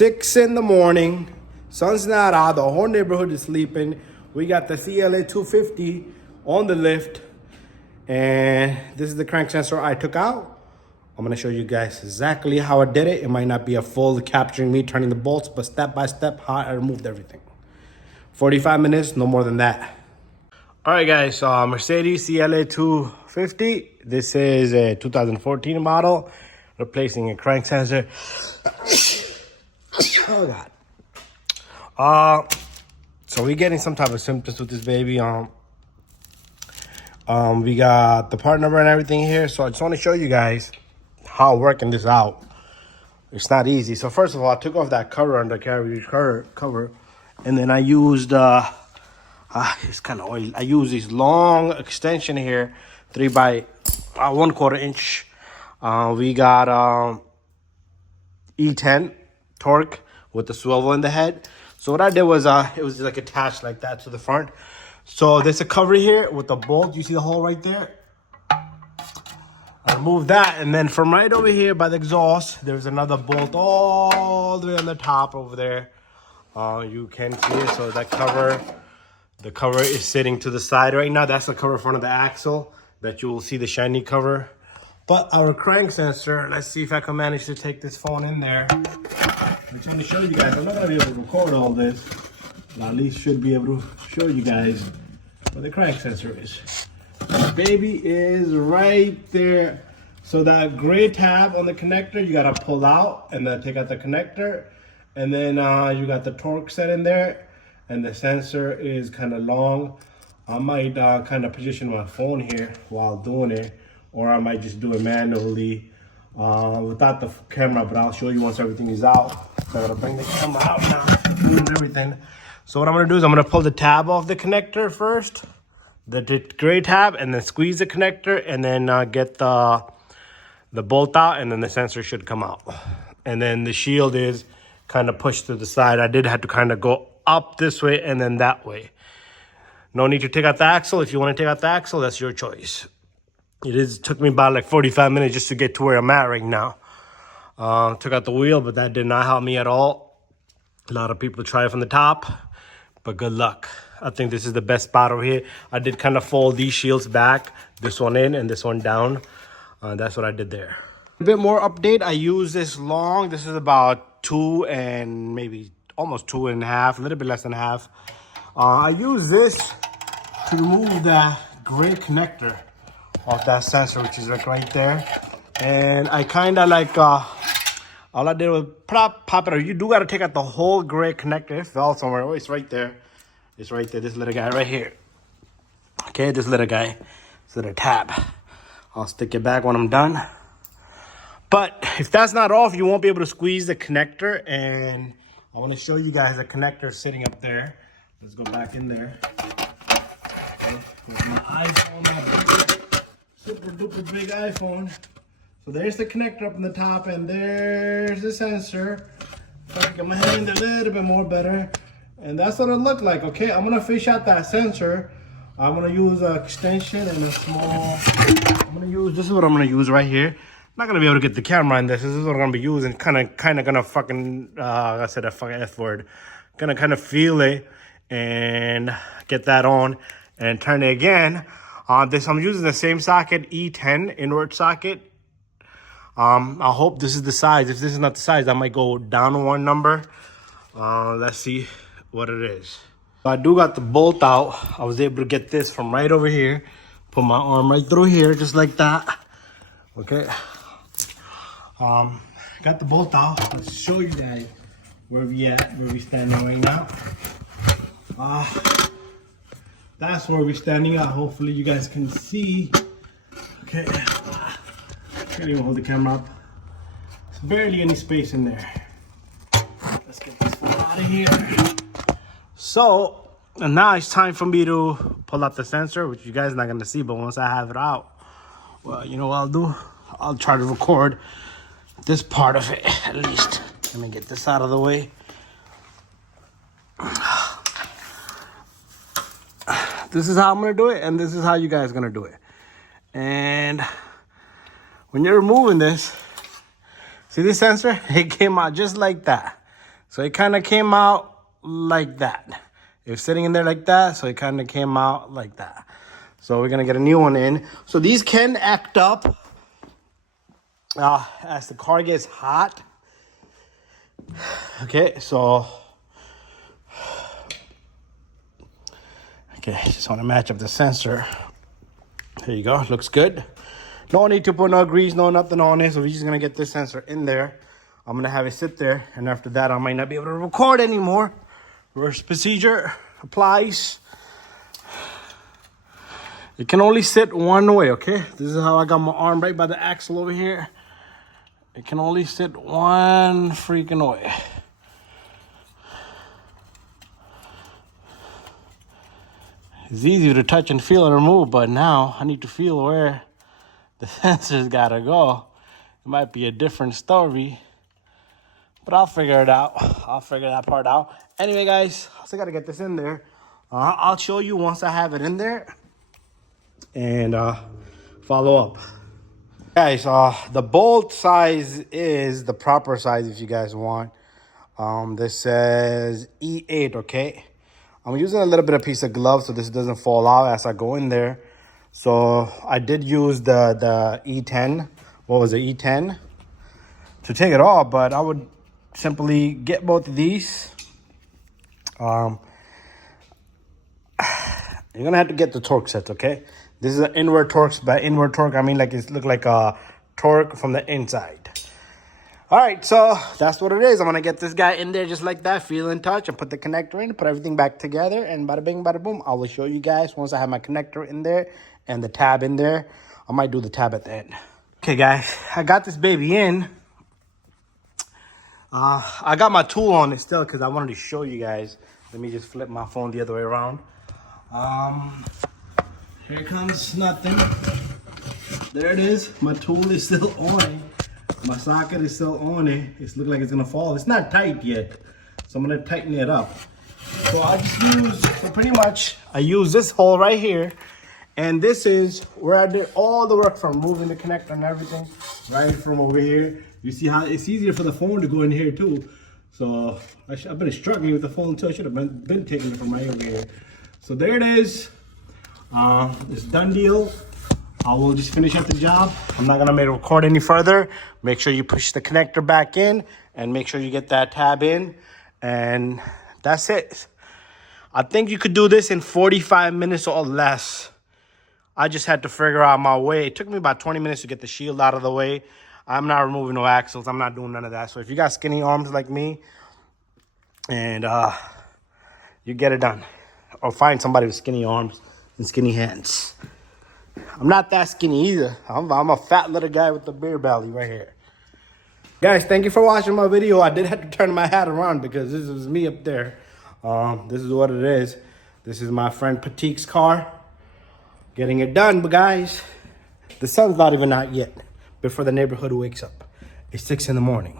6 in the morning. Sun's not out. The whole neighborhood is sleeping. We got the CLA 250 on the lift. And this is the crank sensor I took out. I'm gonna show you guys exactly how I did it. It might not be a full capturing me turning the bolts, but step by step how I removed everything. 45 minutes, no more than that. All right, guys, so Mercedes CLA 250. This is a 2014 model, replacing a crank sensor. Oh, God. So we're getting some type of symptoms with this baby. We got the part number and everything here. So I just want to show you guys how I'm working this out. It's not easy. So first of all, I took off that cover on the carriage cover, and then I used it's kind of oily. I use this long extension here, 3 by 1/4 inch. We got E10 torque with the swivel in the head. So what I did was it was like attached like that to the front. So there's a cover here with the bolt. You see the hole right there? I removed that, and then from right over here by the exhaust, there's another bolt all the way on the top over there. You can see it. So that cover, the cover is sitting to the side right now. That's the cover in front of the axle that you will see the shiny cover. But our crank sensor, let's see if I can manage to take this phone in there. I'm trying to show you guys. I'm not gonna be able to record all this, but at least should be able to show you guys where the crank sensor is. The baby is right there. So that gray tab on the connector, you gotta pull out and then take out the connector. And then you got the torque set in there, and the sensor is kind of long. I might kind of position my phone here while doing it, or I might just do it manually without the camera, but I'll show you once everything is out. So I'm gonna bring the camera out now and everything. So what I'm gonna do is I'm gonna pull the tab off the connector first, the gray tab, and then squeeze the connector, and then get the bolt out, and then the sensor should come out. And then the shield is kind of pushed to the side. I did have to kind of go up this way and then that way. No need to take out the axle. If you want to take out the axle, that's your choice. It took me about like 45 minutes just to get to where I'm at right now. Took out the wheel, but that did not help me at all. A lot of people try it from the top, but good luck. I think this is the best spot over here. I did kind of fold these shields back, this one in and this one down. That's what I did there. A bit more update. I use this long. This is about 2 and maybe almost 2.5, a little bit less than half. I use this to remove the gray connector off that sensor, which is like right there. And I kind of like, all I did was pop it out. You do got to take out the whole gray connector. It fell somewhere. Oh, it's right there. It's right there. This little guy right here. Okay, this little guy. This little tab. I'll stick it back when I'm done. But if that's not off, you won't be able to squeeze the connector. And I want to show you guys the connector sitting up there. Let's go back in there. Okay, with my iPhone, my super duper big iPhone. So there's the connector up in the top, and there's the sensor. If I can get my hand a little bit more better. And that's what it looked like. Okay, I'm gonna fish out that sensor. I'm gonna use an extension and a small. This is what I'm gonna use right here. I'm not gonna be able to get the camera in this. This is what I'm gonna be using. Kind of gonna fucking. I said a fucking F word. Gonna kind of feel it and get that on and turn it again. This I'm using the same socket, E10 inward socket. I hope this is the size. If this is not the size, I might go down one number. Let's see what it is. So I do got the bolt out. I was able to get this from right over here. Put my arm right through here, just like that. Okay. Got the bolt out. Let's show you guys where we at, where we standing right now. That's where we're standing at. Hopefully you guys can see. Okay. Can't even hold the camera up. There's barely any space in there. Let's get this one out of here. So, and now it's time for me to pull out the sensor, which you guys are not gonna see, but once I have it out, well, you know what I'll do? I'll try to record this part of it, at least. Let me get this out of the way. This is how I'm gonna do it, and this is how you guys are gonna do it. And when you're removing this, see this sensor? It came out just like that. So it kind of came out like that. It was sitting in there like that, so it kind of came out like that. So we're gonna get a new one in. So these can act up as the car gets hot. Okay, so just want to match up the sensor. There you go, looks good. No need to put no grease, no nothing on it. So we're just gonna get this sensor in there. I'm gonna have it sit there, and after that I might not be able to record anymore. Reverse procedure applies. It can only sit one way, okay? This is how I got my arm right by the axle over here. It can only sit one freaking way. It's easy to touch and feel and remove, but now I need to feel where the sensor's gotta go. It might be a different story, but I'll figure it out. I'll figure that part out. Anyway, guys, I still gotta get this in there. I'll show you once I have it in there and follow up. Guys, the bolt size is the proper size if you guys want. This says E8, okay? I'm using a little bit of piece of glove so this doesn't fall out as I go in there. So I did use the E10. What was it, E10? To take it off, but I would simply get both of these. You're gonna have to get the torque sets, okay? This is an inward torque. By inward torque, I mean like it look like a torque from the inside. All right, so that's what it is. I'm gonna get this guy in there just like that, feel and touch, and put the connector in, put everything back together, and bada bing, bada boom. I will show you guys once I have my connector in there and the tab in there. I might do the tab at the end. Okay, guys, I got this baby in. I got my tool on it still because I wanted to show you guys. Let me just flip my phone the other way around. Here comes nothing. There it is. My tool is still on it. My socket is still on it. It's looking like it's gonna fall. It's not tight yet, so I'm gonna tighten it up. So I pretty much I use this hole right here, and this is where I did all the work from moving the connector and everything, right from over here. You see how it's easier for the phone to go in here too. So I've been struggling with the phone too. I should have been taking it from right over here. So there it is. It's done deal. I will just finish up the job. I'm not gonna record any further. Make sure you push the connector back in and make sure you get that tab in, and that's it. I think you could do this in 45 minutes or less. I just had to figure out my way. It took me about 20 minutes to get the shield out of the way. I'm not removing no axles. I'm not doing none of that. So if you got skinny arms like me, and you get it done, or find somebody with skinny arms and skinny hands. I'm not that skinny either. I'm a fat little guy with the beer belly right here. Guys, thank you for watching my video. I did have to turn my hat around because this is me up there. This is what it is. This is my friend Patik's car. Getting it done, but guys, the sun's not even out yet before the neighborhood wakes up. It's 6 in the morning.